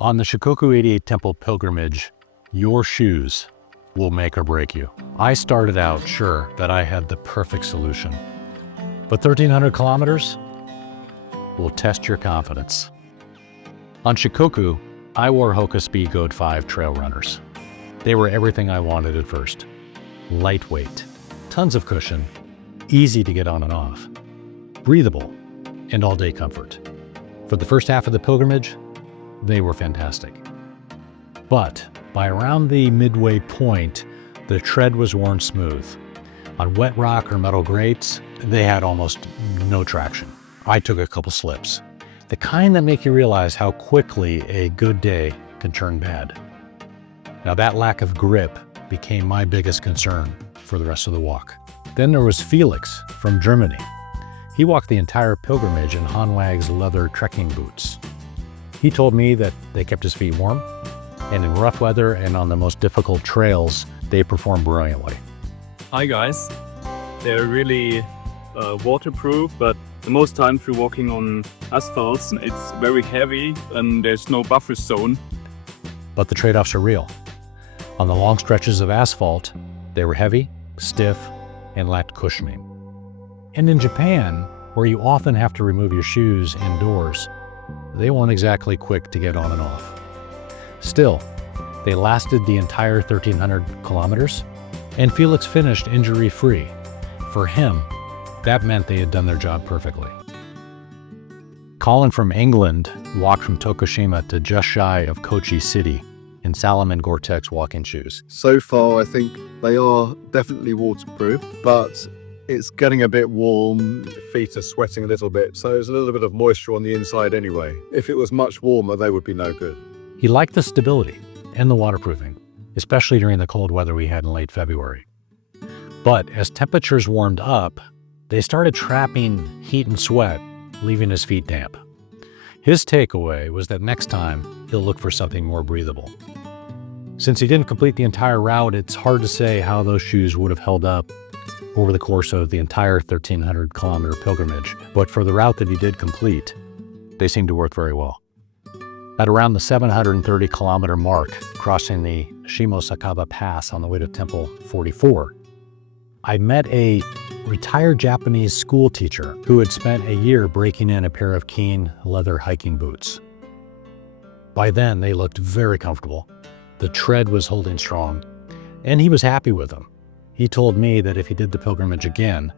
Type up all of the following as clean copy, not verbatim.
On the Shikoku 88 Temple pilgrimage, your shoes will make or break you. I started out sure that I had the perfect solution, but 1,300 kilometers will test your confidence. On Shikoku, I wore Hoka Speed Goat 5 trail runners. They were everything I wanted at first. Lightweight, tons of cushion, easy to get on and off, breathable, and all-day comfort. For the first half of the pilgrimage, they were fantastic. But by around the midway point, the tread was worn smooth. On wet rock or metal grates, they had almost no traction. I took a couple slips, the kind that make you realize how quickly a good day can turn bad. Now that lack of grip became my biggest concern for the rest of the walk. Then there was Felix from Germany. He walked the entire pilgrimage in Hanwag's leather trekking boots. He told me that they kept his feet warm, and in rough weather and on the most difficult trails, they performed brilliantly. Hi guys, they're really waterproof, but the most time through walking on asphalts, it's very heavy and there's no buffer zone. But the trade-offs are real. On the long stretches of asphalt, they were heavy, stiff, and lacked cushioning. And in Japan, where you often have to remove your shoes indoors, they weren't exactly quick to get on and off. Still, they lasted the entire 1,300 kilometers, and Felix finished injury-free. For him, that meant they had done their job perfectly. Colin from England walked from Tokushima to just shy of Kochi City in Salomon Gore-Tex walking shoes. So far, I think they are definitely waterproof, but it's getting a bit warm, feet are sweating a little bit, so there's a little bit of moisture on the inside anyway. If it was much warmer, they would be no good. He liked the stability and the waterproofing, especially during the cold weather we had in late February. But as temperatures warmed up, they started trapping heat and sweat, leaving his feet damp. His takeaway was that next time, he'll look for something more breathable. Since he didn't complete the entire route, it's hard to say how those shoes would have held up over the course of the entire 1,300 kilometer pilgrimage, but for the route that he did complete, they seemed to work very well. At around the 730 kilometer mark, crossing the Shimosakaba Pass on the way to Temple 44, I met a retired Japanese school teacher who had spent a year breaking in a pair of Keen leather hiking boots. By then, they looked very comfortable. The tread was holding strong, and he was happy with them. He told me that if he did the pilgrimage again,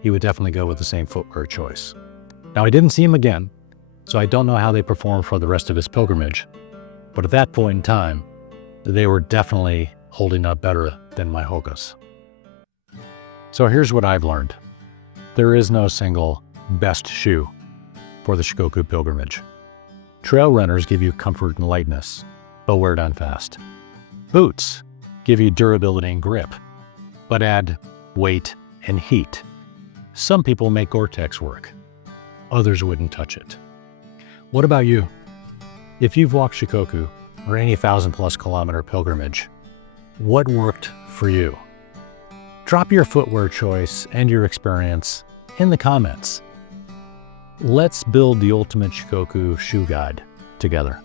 he would definitely go with the same footwear choice. Now, I didn't see him again, so I don't know how they performed for the rest of his pilgrimage, but at that point in time, they were definitely holding up better than my Hokas. So here's what I've learned. There is no single best shoe for the Shikoku pilgrimage. Trail runners give you comfort and lightness, but wear down fast. Boots give you durability and grip, but add weight and heat. Some people make Gore-Tex work. Others wouldn't touch it. What about you? If you've walked Shikoku or any 1,000+ kilometer pilgrimage, what worked for you? Drop your footwear choice and your experience in the comments. Let's build the ultimate Shikoku shoe guide together.